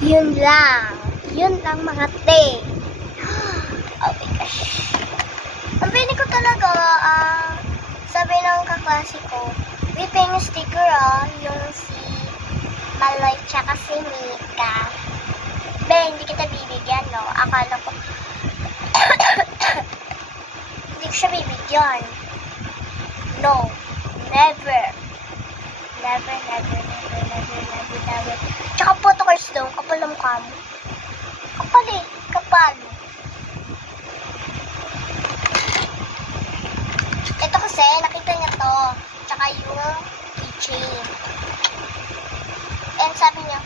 Yun lang. Yun lang mga te. Oh my gosh. Ang pili ko talaga, sabi ng kaklase ko, whipping sticker yung si Maloy tsaka si Mika. Hindi kita bibigyan, no? Akala ko, hindi ko siya bibigyan. No. Never. Never, never, never, never, never, never. Tsaka photocars daw, kapal ang mukha mo. Kapal eh, kapal. Ito kasi, nakita niya to. Tsaka yung keychain. And sabi niya,